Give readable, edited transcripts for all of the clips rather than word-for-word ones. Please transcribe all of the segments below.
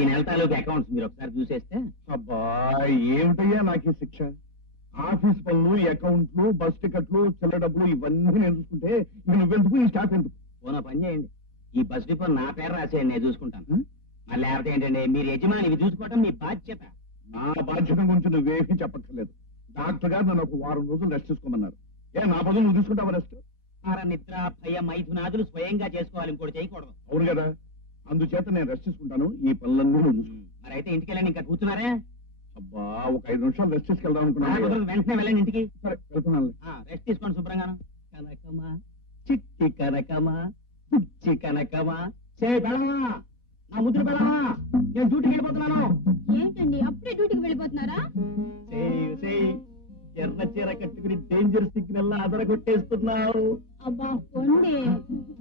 ఈ నెల తాలూకు అకౌంట్స్ మీరు ఒకసారి చూసేస్తే. అబ్బా ఏమిటయ్యా నాకు శిక్ష? ఆఫీస్ పనులు, అకౌంట్లు, బస్ టికెట్లు, చిల్లర డబ్బులు ఇవన్నీ నేను చూసుకుంటే నువ్వెందుకు, ఈ స్టాఫ్ ఎందుకు? పోనా పని చేయండి, ఈ బస్ డిపో నా పేరు రాసేయండి, నేను చూసుకుంటాను. మళ్ళీ లేకపోతే ఏంటండి, మీరు యజమాని ఇవి చూసుకోవటం మీ బాధ్యత. నా బాధ్యత గురించి నువ్వేమీ చెప్పక్కర్లేదు. డాక్టర్ గారు నన్ను ఒక వారం రోజులు రెస్ట్ తీసుకోమన్నారు. నా బదులు నువ్వు తీసుకుంటావా రెస్ట్? నిద్ర, భయ, మైథునాదులు స్వయంగా చేసుకోవాలి, ఇంకోటి చేయకూడదు. అవును కదా, అందుచేత నేను రెస్ట్ తీసుకుంటాను. ఈ పనులన్నీ నువ్వు చూసుకుంటాను. మరి అయితే ఇంటికి వెళ్ళండి, ఇంకా కూర్చున్నారే? అబ్బా ఒక 5 నిమిషాలు రెస్ట్ తీసుకెళ్దాం అనుకున్నాను. వెంటనే వెళ్ళండి ఇంటికి. సరే వెళ్తున్నాను. రెస్ట్ తీసుకోండి శుభ్రంగాను. కనకమా చిట్టి కనకమా పిచ్చి కనకమా, బెళమా నా ముద్దులు బెళమా, నేను డ్యూటీకి వెళ్ళిపోతున్నాను. ఏంటండి అప్పుడే డ్యూటీకి వెళ్ళిపోతున్నారా? ఎర్ర చీర కట్టుకుని డేంజర్ సిగ్నల్ అదర కొట్టేస్తున్నావు. అబ్బా పొండి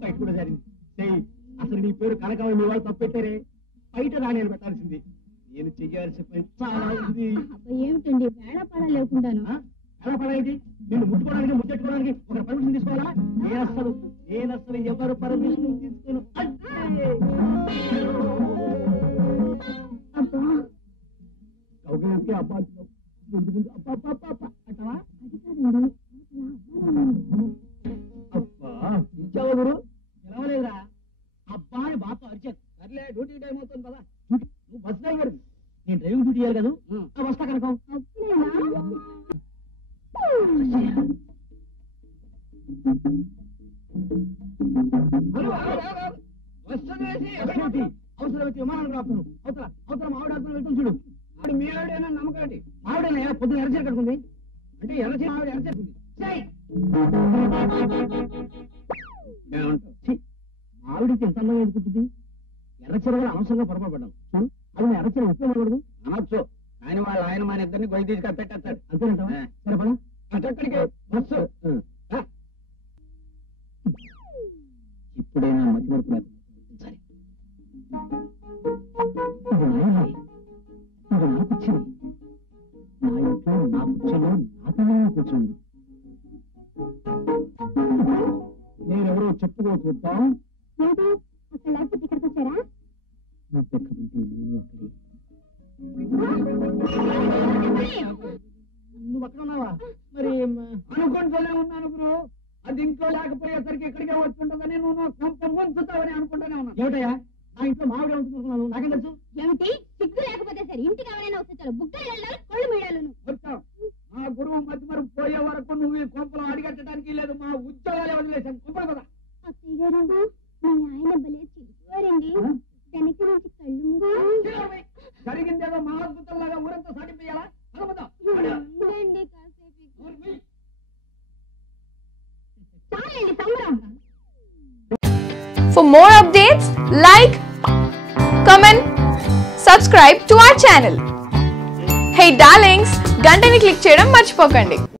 బయట కూడా జరిగింది. అసలు నీ పేరు కనకమా, మీ వాళ్ళు తప్పెట్టారే, బయట రాణేలు పెట్టాల్సింది. నేను చెయ్యాల్సిన పని చాలా ఉంది. ఏమిటండి వేళ పడ లేకుండాను? ఎలా పడేది? నిన్ను ముట్టుకోవడానికి, ముద్దెట్టుకోవడానికి ఒక పర్మిషన్ తీసుకోవాలా? నేనసలు ఎవరు పర్మిషన్ తీసుకోను. అబ్బా కౌగలికి అబ్బా ముందు ముందు అబ్బా అబ్బా అబ్బా అంటావా? అది కాదండి, అబ్బా ఇచ్చావా గురు? గెలవలేదురా అబ్బా అని బాతో అరిచాను. సర్లే డ్యూటీ టైం అవుతుంది కదా. నువ్వు బస్ డ్రైవర్, నేను డ్రైవింగ్ డ్యూటీ చేయాలి కదా. వస్తా కనుక. అవసరమైతే విమానానికి రాపుతాను. అవతల మావిడ ఆత్మ వెళ్తాను చూడు. ఆవిడ మీ ఆవిడైనా నమ్మకం ఏంటి? మావిడైనా పొద్దున ఎర్రచీర కట్టుకుంది అంటే ఎర్రచీర ఆవిడ ఎర్రచేరుకుంది. మావిడికి ఎంత అందంగా ఎదుగుతుంది. ఎర్రచీర కూడా అవసరంగా పొరపడ్డాను. అది ఎర్రచీర ఉపయోగపడదు అనొచ్చు, కానీ వాళ్ళ ఆయన మన ఇద్దరిని గొయ్యి తీసుకొని పెట్టేస్తాడు. అంతేనంటావా? సరే పద అక్కడికి బస్సు. ఇప్పుడైనా మధ్య వరకు లేకుండా సరే. ఇది నా కూర్చుని నా ఇంట్లో నా కూర్చోలో నాకనే కూర్చోండి. నేనెవరో చెప్పుకోవచ్చుతాం. అక్కడ లేకపోతే ఇక్కడికి వచ్చారా? నువ్వు ఎక్కడుంటే నేను అక్కడే. నువ్వు అక్కడ ఉన్నావా? మరి అనుకుంటూనే ఉన్నాను బ్రో. అది ఇంట్లో లేకపోయేసరికి ఎక్కడికే వచ్చుంటుందని నువ్వు కొంత ముంచుతావని అనుకుంటూనే ఉన్నాను. ఏమిటయ్యా నా ఇంట్లో మామిడి ఉంటున్నాను, నాకేం తెలుసు? ఏమిటి సిగ్గు లేకపోతే సరే, ఇంటికి ఎవరైనా వస్తారు బుక్కలు వెళ్ళాలి, కళ్ళు మీడాలను వచ్చావు. మా గురువు మధ్య మరి పోయే వరకు నువ్వు ఈ కొంపలు అడిగట్టడానికి లేదు. మా ఉద్యోగాలే వదిలేశాను. కొంపలు కదా. అత్తయ్య గారు మీ ఆయన భలే చిరిపోరండి. వెనక నుంచి కళ్ళు జరిగిందేదో మా అద్భుతంలాగా ఊరంతా సాటిపోయాలా? ఉండండి కాసేపు. చాలండి సంబరం. For more updates, like, comment, subscribe to our channel. Hey darlings, గంటని click చేయడం మర్చిపోకండి.